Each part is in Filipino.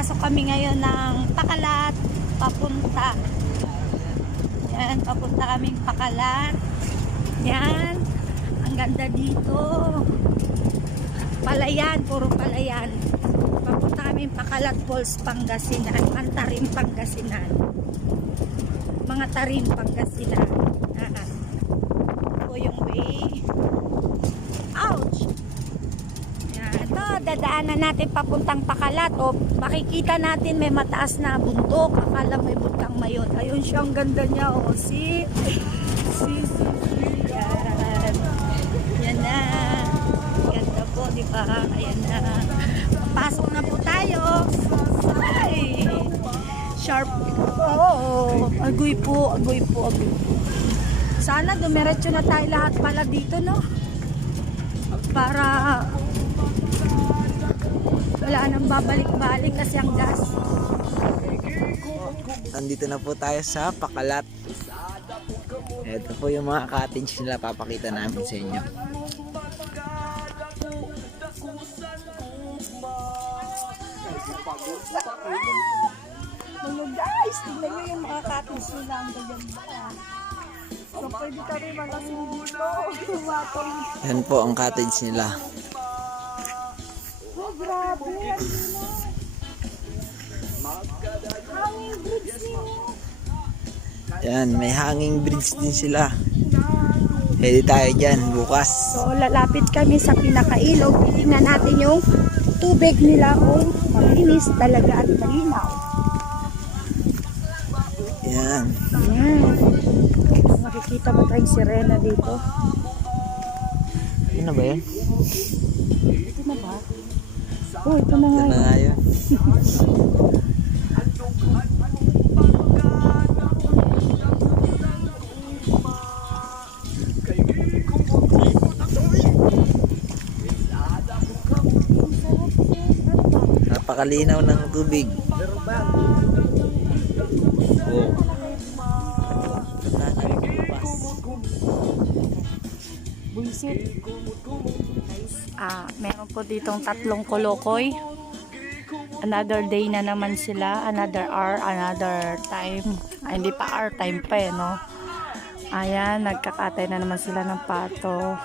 Papasok kami ngayon ng Pakalat papunta. Yan, papunta kaming Pakalat. Yan, ang ganda dito. Palayan, puro palayan. Papunta kaming Pakalat Falls, Pangasinan. Mantarim, Pangasinan. Mga Tarim, Pangasinan. Ito yung way. Ouch! Ito, dadaanan natin papuntang Pakalat. O, makikita natin may mataas na bundok. Akala may bundang mayon. Ayun siya, ang ganda niya. O, see? Yan. Yan na. Ganda po, di ba? Ayan na. Pasok na po tayo. Ay. Sharp. Oo. Agoy po. Sana dumiretso na tayo lahat pala dito, no? Para wala nang babalik-balik kasi ang gas. Nandito na po tayo sa Pakalat. Ito po yung mga cottage nila, papakita namin sa inyo. Mga guys, tignan nyo yung mga cottage nila, ang gaganda. So pwede ka rin malasing dito. Yan po ang cottage nila. Oh, grabe. Hanging bridge nila. Yan, may hanging bridge din sila. Pwede tayo dyan bukas. So lalapit kami sa pinakailog. Tingnan natin yung tubig nila kung malinis talaga at malinaw. Yan. Makikita ba tayong sirena dito? Ano ba yan? Ito na ba? Oh, ito na nga. Ito na nga yun. Napakalinaw ng tubig. Oh. Buisit. Meron po ditong tatlong kolokoy. Another day na naman sila. Another hour, another time. Hindi pa hour, time pa no? Ayan, nagkakatay na naman sila ng pato.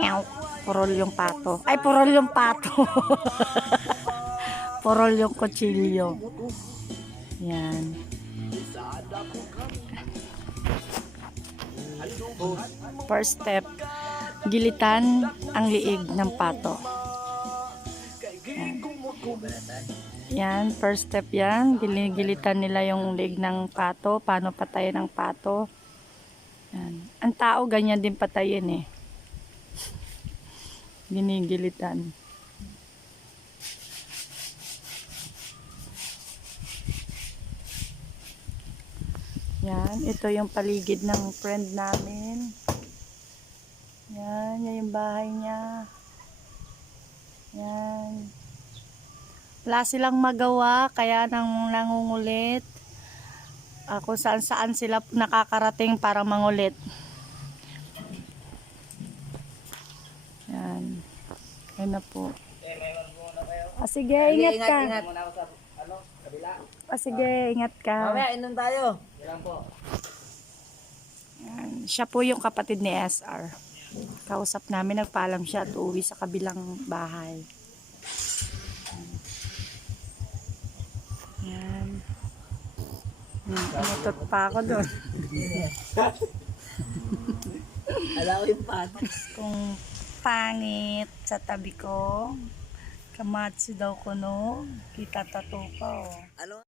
Ew, purol yung pato. Ay, purol yung pato. Purol yung kutsilyo. Yan. First step, gilitan ang liig ng pato. Yan. Yan, first step yan. Gilitan nila yung liig ng pato. Paano patayin ang pato. Yan. Ang tao ganyan din patayin eh. Ginigilitan. Yan, ito yung paligid ng friend namin. Yan, yan yung bahay niya. Yan. Wala silang magawa, kaya nangungulit. Kung saan sila nakakarating para mangulit. Yan. Yan na po. Sige, ingat ka. Sige, ingat ka. Mamaya, inom tayo. Yan. Siya po yung kapatid ni SR. Kausap namin, nagpaalam siya at uuwi sa kabilang bahay. Yan. Umutot pa ako doon. Alam ko yung patos. Kung pangit sa tabi ko, kamatsu daw ko no, kita tato pa oh. Ano?